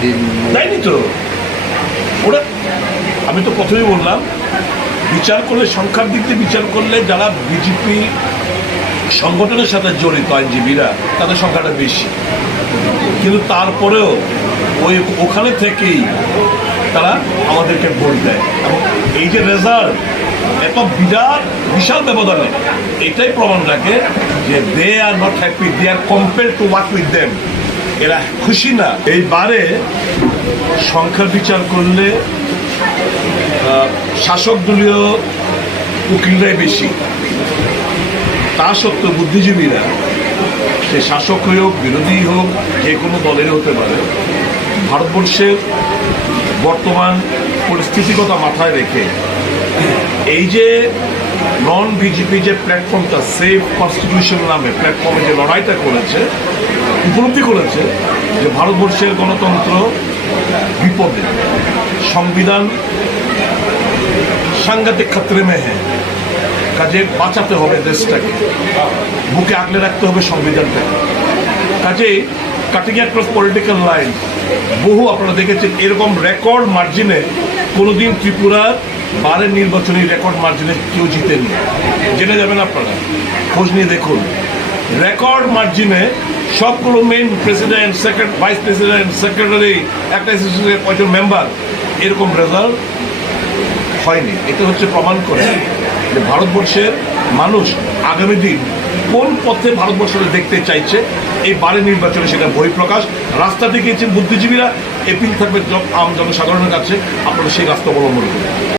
দেয়নি তো ওরা। আমি তো প্রথমেই বললাম, বিচার করলে সংখ্যার দিক দিয়ে বিচার করলে যারা বিজেপি সংগঠনের সাথে জড়িত আইনজীবীরা তাদের সংখ্যাটা বেশি, কিন্তু তারপরেও ওখানে থেকেই তারা আমাদেরকে ভোট দেয়। এবং এই যে রেজাল্ট এত বিশাল ব্যবধানে, এটাই প্রমাণ রাখে যে they are not happy, they are compare to work with them. এরা খুশি না। এইবারে সংখ্যার বিচার করলে শাসক দলীয় উকিলরাই বেশি। তা সত্ত্বেও বুদ্ধিজীবীরা, সে শাসক হোক বিরোধী হোক যে কোনো দলের হতে পারে, ভারতবর্ষের বর্তমান পরিস্থিতিগত মাথায় রেখে এই যে নন বিজেপি যে প্ল্যাটফর্মটা সেফ কনস্টিটিউশন নামে প্ল্যাটফর্মে যে লড়াইটা করেছে, উপলব্ধি করেছে যে ভারতবর্ষের গণতন্ত্র বিপদে, সংবিধান সাংঘাতিক খাতরে মে হ্যাঁ, কাজে বাঁচাতে হবে দেশটাকে, বুকে আগলে রাখতে হবে সংবিধানটাকে। কাজে কাটিং অ্যাক্রস পলিটিক্যাল লাইন বহু আপনারা দেখেছেন এরকম রেকর্ড মার্জিনে কোনোদিন ত্রিপুরার বারের নির্বাচনী রেকর্ড মার্জিনে কেউ জিতেনি। জেনে যাবেন আপনারা, খোঁজ নিয়ে দেখুন। রেকর্ড মার্জিনে সবগুলো main president, vice president, secretary, একটা অ্যাসোসিয়েশনের কয়েকজন মেম্বার, এরকম রেজাল্ট হয়নি। এটা হচ্ছে প্রমাণ করে যে ভারতবর্ষের মানুষ আগামী দিন কোন পথে ভারতবর্ষকে দেখতে চাইছে, এই বারের নির্বাচনে সেটা বহিঃপ্রকাশ। রাস্তা দেখিয়েছেন বুদ্ধিজীবীরা, এপিল থাকবে আম জনসাধারণের কাছে, আপনারা সেই রাস্তা অবলম্বন করুন।